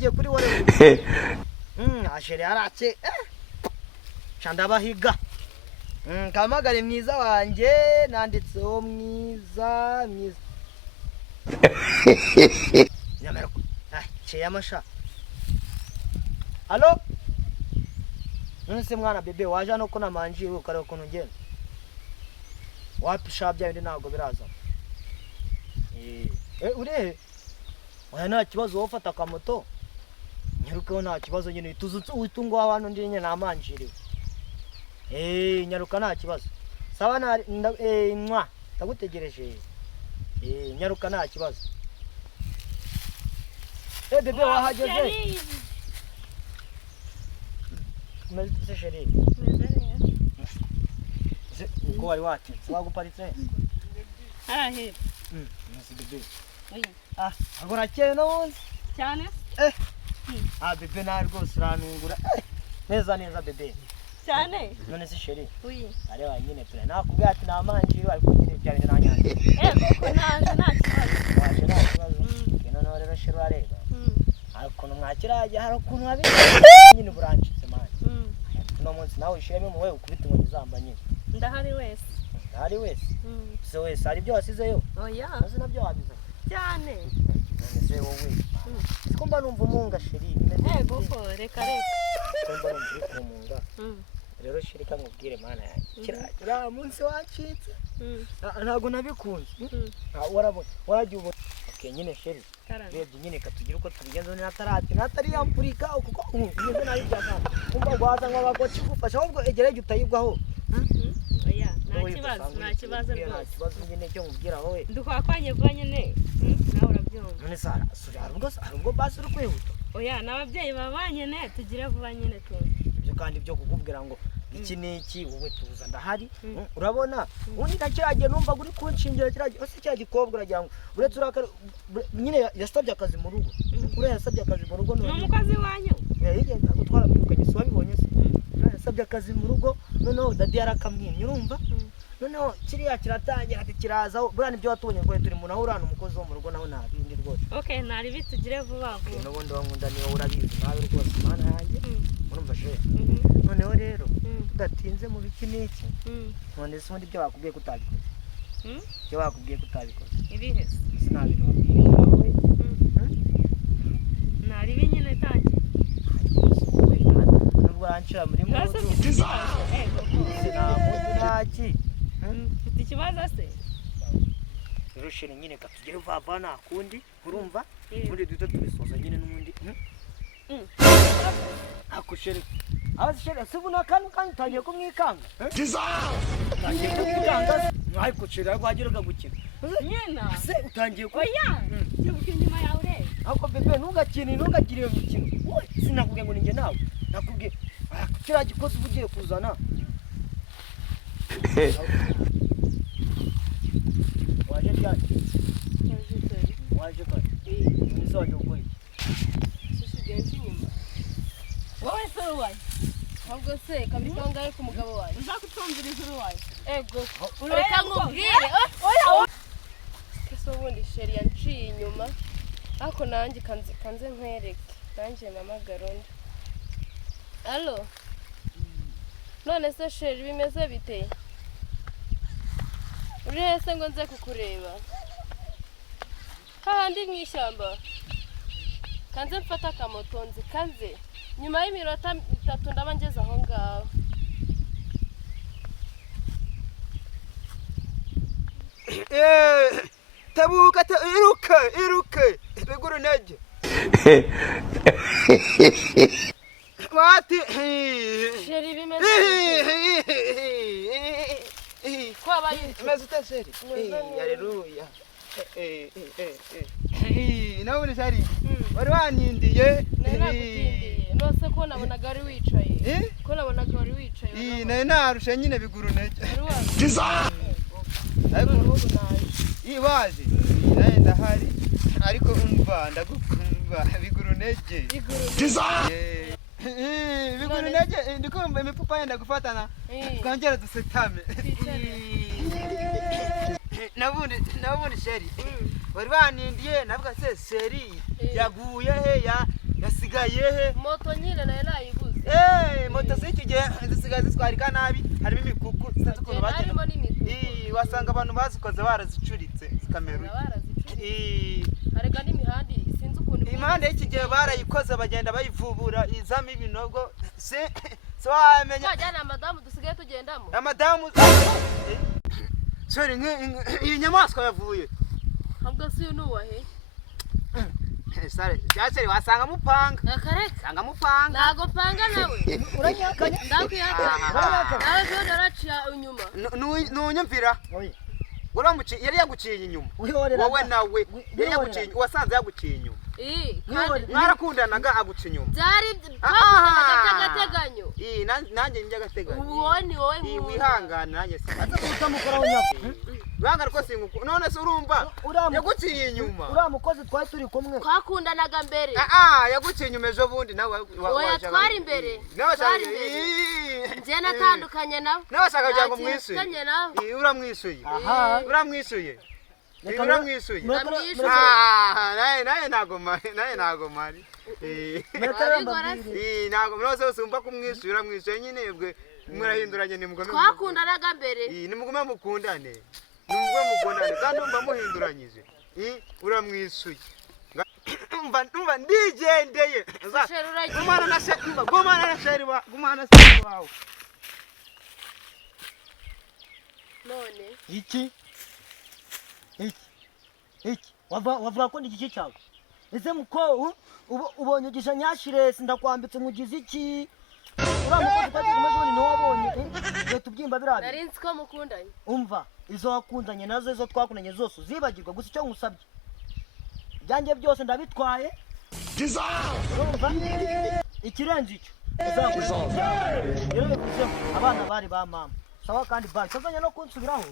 bagiye kuri wore asheri arace Chandabahiga kamagare mwiza wanje nanditseho mwiza nyamero che amasha Allo nse mwana bebe waje no kuna manjiri ukare ukuntu ngenda wapi shabya ndi nago biraza ure oya nta kibazo wofata kamoto nyarukeho nta kibazo nyine tuzutse utungo abantu ndi nyine namanjiriwe nyaruka nta kibazo sawa na mwa tagutegereje nyaruka nta kibazo bebe wahageze Meze sheri uko wari watinze waguparitse Arahe nasi bebe oya agora cyane cyane bebe na rwose uranungura neza bebe cyane none se sheri oya ari wanyine tuna nakubwira ati namanjiri bari kugira cyane nanyanje koko nanze nta kibazo waje nta kibazo kino no rero sheri areba ariko mwakiraje hari ukuntu wabi nyine burancitse manje no munsi nawe ishireme mu wewe ukubita ngo nizamba nyine ndahari wese se wese ari byo wasizeyo oya maze nabyo wabiza cyane nese wowe sikumba numva umunga sheri koko reka sikumba numva umunga rero sheri kamubwire mana yanjye kira munsi wacitse ntago nabikunze warabona wagiye ubu okay nyine sheri rebye nyine katugira uko tubigenza natari yampurika kuko nyine nayo byakanga umva gwaza ngo bagoci gufasha ahubwo egereje utayibwaho oya nta kibazo nta kibazo nyine cyo mubwira wowe ndukwakwanye vuba nyine nawe urabyumva none sara hari ubwo basi uri kwihuta oya n'ababyeyi babanye ne tugire vuba nyine tu ibyo kandi byo kukubwira ngo iki niki wowe tuza ndahari urabona undi nakiragiye numva guri kunshingira kiragiye ose cya gikobwa uragira ngo uretse urakara nyine yasabye akazi mu rugo yasabye akazi mu rugo none umukozi wanyu yigenda gutwara byukanye so wabibonye se yasabye akazi mu rugo noneho dadi yarakamwimye urumva noneho kiriya kiratangira ati kiraza burana ibyo watubonye ngo turi mu naho urana umukozi wo mu rugo naho nabindi rwose okay nari bitugire vuba vuba n'ubundi wankunda niyo urabizi nawe rwose mana yanjye urumva je noneho rero tudatinze mu biki niki none se ubundi byo bakubwiye kutabikoze byo bakubwiye kutabikoze ibihe sinabintu wabwiye wowe nari binyine tangi nubwo ranchira muri mu naki mfite ikibazo se rushire nyine katugire vava na kundi urumva muri duto tubisoza nyine n'umundi akushere abashere sibuna kandi tagiye kumwikanga tagiye kumwikanga ariko cira rwagiraga gukina nyina se utangiye ko oya cyo nyuma yawe re ako bebe ntugakire iyo mikino sinakubwiye ngo ninjye nawe nakubwiye kira gikoze ubugiye kuzana waje cyane waje kwa nizoje ukoye sisigenzi nyuma wowe se wawe ahubwo se kabisa ngaye ku mugabo wawe uzakutumviriza uruwaye ego ureka nkubwire oya keso wundi sheri yanciye inyuma ako nanjye kanze nkwereke nanjye mama garonda allo none se sheri bimeze bite uri hese ngo nze kukureba hahandi mu ishyamba kanze mfata akamoto nzikanze nyuma y'iminota 3 ndaba ngeze aho ngaho tabuka iruke biguru nege wati sheri bimeze kwa bayi meze utasheri haleluya nawe ni shari wari wanindiye nose ko nabonaga ari wicaye ko nabonaga ari wicaye naye narusha nyine biguru nege ibaje naye ndahari ariko umva ndagukumva biguru nege biguru nege ndikumva imipupa yenda gufatana twongera dusetame nabundi sheri wari wanindiye navuga se sheri yaguye he zisigaye he? moto nyine nayo nayiguze. Moto z'iki gihe zisigaye zitwarika nabi, harimo imikuku sinzi ukuntu harimo n'imikuku. Wasanga abantu bazikoze barazicuritse zikamera. Harega n'imihanda sinzi ukuntu. Imihanda y'iki gihe barayikoze bagenda bayivubura izamo ibinogo. So wamenya. Twajyana madamu dusigaye tugendamo. Madamu sorry iyi nyamaswa yavuye. Habwo si nuwahe? Sare, cyase wasanga mupanga. Akareka. Sanga mupanga. Nago panga nawe. Uranyakanya. Ndakuyaka. Nawe byo daraciya inyuma. Nunyumvira. Oye. Uramuci yari yaguciye inyuma. Wowe nawe yari yaguciye wasanze yaguciye inyuma. Mwarakundanaga aguciye inyuma. Byari byagateganyo. Nanjye njagateganyo. Uwoni wowe wihangana nanjye se. Azamukoraho nyako. Banga rwo singuko none se urumva yaguciye inyuma. Uramukoze twari turi kumwe. Twakundanaga mbere. Yaguciye inyuma ejo bundi nawe oya twari imbere. Twari imbere. Nje natandukanye nawe. Nawashaka kugira ngo mwisuye. Uramwisuye. Uramwisuye. Uramwisuye. Naye ntago mari. Ntago mwese usumba kumwisuye uramwisuye nyine bwe murahinduranye ni mugome. Twakundanaga mbere. Ni mugome mukundane. Numwe mukundane kandi umba muhinduranyije. Uramwisuye. Umva ndigendeye. Gumana na sheri gumana sheri wawe. None. Iki wavuga ko ndiki cyawe. Ese muko ubonye gisha nyashiresi ndakwambitse mugize iki? Uramukoze kwati kumejoni no wabonye. Leta ubyimba birabe. Narinzi ko mukundanye. Umva izo wakundanye nazo izo twakundanye zose uzibagirwa gusa icyo ngusabye. Byanjye byose ndabitwaye. Ikirenze icyo. Abana bari ba mama. Sawa kandi bari. Tazanya no kunsubiraho.